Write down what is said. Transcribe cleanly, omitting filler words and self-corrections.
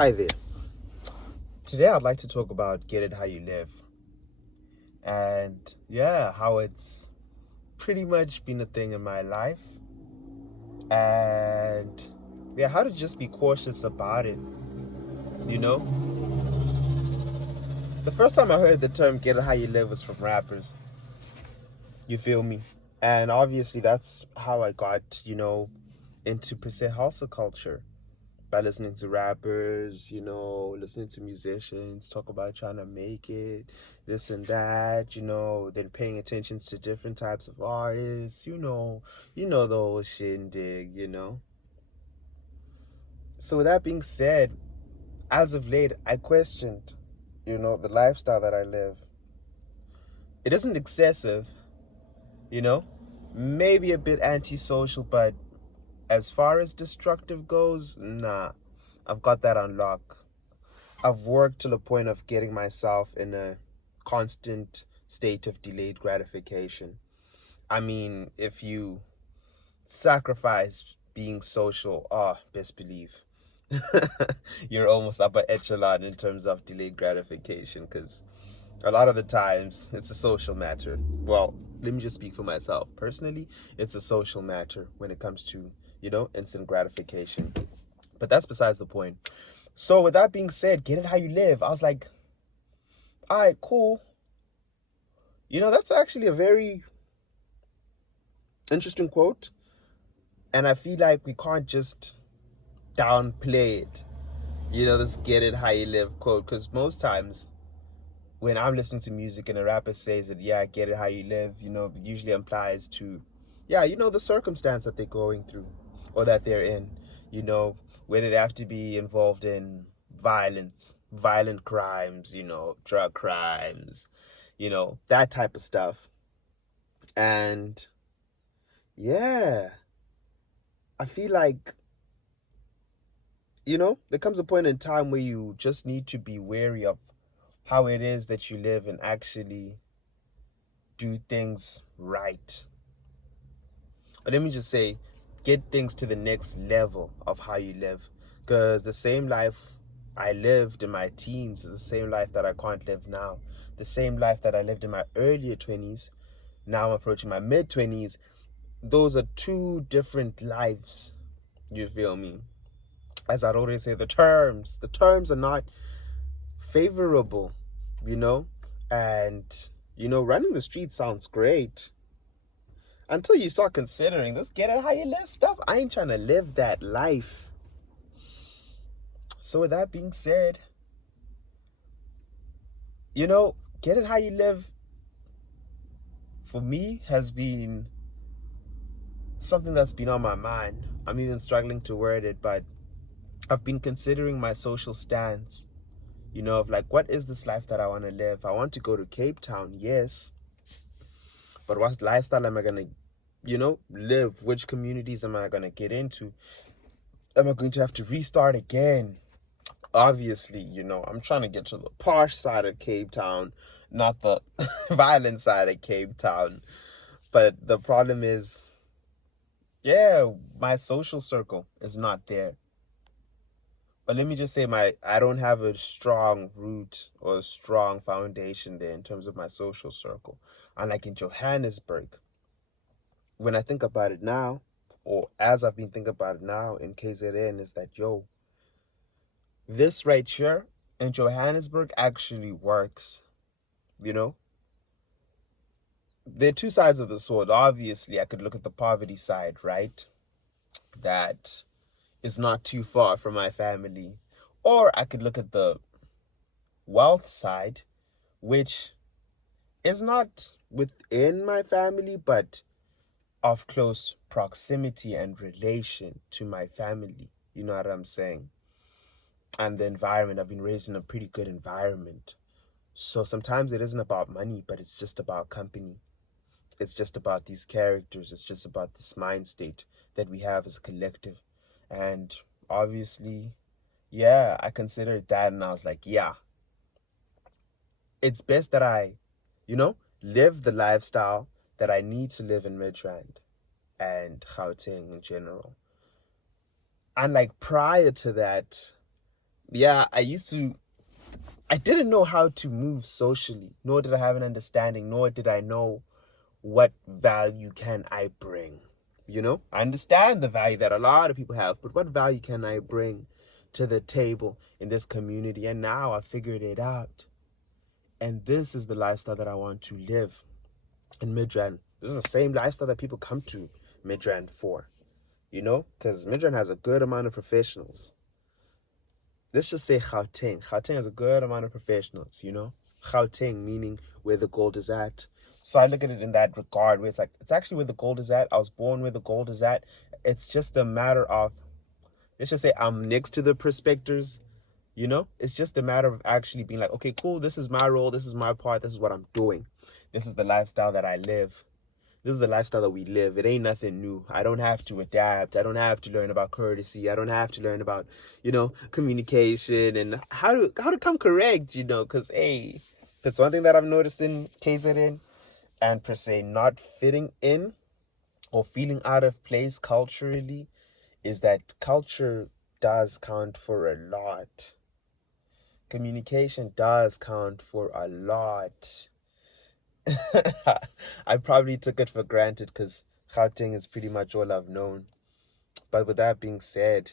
Hi there. Today I'd like to talk about get it how you live. And yeah, how it's pretty much been a thing in my life. And yeah, how to just be cautious about it. You know? The first time I heard the term get it how you live was from rappers. You feel me? And obviously that's how I got, into per se hustle culture. By listening to rappers, listening to musicians talk about trying to make it, this and that, then paying attention to different types of artists, the whole shindig. So with that being said, as of late, I questioned, the lifestyle that I live. It isn't excessive, you know, maybe a bit antisocial, but as far as destructive goes, nah, I've got that on lock. I've worked to the point of getting myself in a constant state of delayed gratification. I mean, if you sacrifice being social, best believe you're almost upper echelon in terms of delayed gratification, because a lot of the times it's a social matter. Well, let me just speak for myself. Personally, it's a social matter when it comes to, instant gratification. But that's besides the point. So with that being said, get it how you live. I was like, all right, cool. That's actually a very interesting quote. And I feel like we can't just downplay it. This get it how you live quote. Because most times when I'm listening to music and a rapper says that, yeah, get it how you live, it usually implies to, yeah, the circumstance that they're going through or that they're in, whether they have to be involved in violent crimes, drug crimes, that type of stuff. And yeah, I feel like, there comes a point in time where you just need to be wary of how it is that you live and actually do things right. Or let me just say, get things to the next level of how you live. Because the same life I lived in my teens is the same life that I can't live now. The same life that I lived in my earlier 20s, now I'm approaching my mid 20s. Those are two different lives. You feel me? As I'd always say, the terms are not favorable, you know? And, running the street sounds great. Until you start considering this get it how you live stuff. I ain't trying to live that life. So with that being said, get it how you live for me has been something that's been on my mind. I'm even struggling to word it, but I've been considering my social stance, of like, what is this life that I want to live? I want to go to Cape Town, yes. But what lifestyle am I going to, live? Which communities am I going to get into? Am I going to have to restart again? Obviously, I'm trying to get to the posh side of Cape Town, not the violent side of Cape Town. But the problem is, yeah, my social circle is not there. But let me just say, I don't have a strong root or a strong foundation there in terms of my social circle. Unlike in Johannesburg, when I think about it now, or as I've been thinking about it now in KZN, is that, this right here in Johannesburg actually works, There are two sides of the sword. Obviously, I could look at the poverty side, right? That is not too far from my family. Or I could look at the wealth side, which is not within my family, but of close proximity and relation to my family. You know what I'm saying? And the environment, I've been raised in a pretty good environment. So sometimes it isn't about money, but it's just about company. It's just about these characters. It's just about this mind state that we have as a collective. And obviously, yeah, I considered that and I was like, yeah, it's best that I, live the lifestyle that I need to live in Midrand and Gauteng in general. And like prior to that, yeah, I didn't know how to move socially, nor did I have an understanding, nor did I know what value can I bring. I understand the value that a lot of people have, but what value can I bring to the table in this community? And now I figured it out. And this is the lifestyle that I want to live in Midrand. This is the same lifestyle that people come to Midrand for, because Midrand has a good amount of professionals. Let's just say Gauteng. Gauteng has a good amount of professionals. Gauteng meaning where the gold is at. So I look at it in that regard, where it's like, it's actually where the gold is at. I was born where the gold is at. It's just a matter of, let's just say I'm next to the prospectors. It's just a matter of actually being like, okay, cool, this is my role, this is my part, this is what I'm doing. This is the lifestyle that I live. This is the lifestyle that we live. It ain't nothing new. I don't have to adapt. I don't have to learn about courtesy. I don't have to learn about, communication and how to come correct, because, hey, if it's one thing that I've noticed in KZN and per se not fitting in or feeling out of place culturally, is that culture does count for a lot. Communication does count for a lot. I probably took it for granted because Gauteng is pretty much all I've known. But with that being said,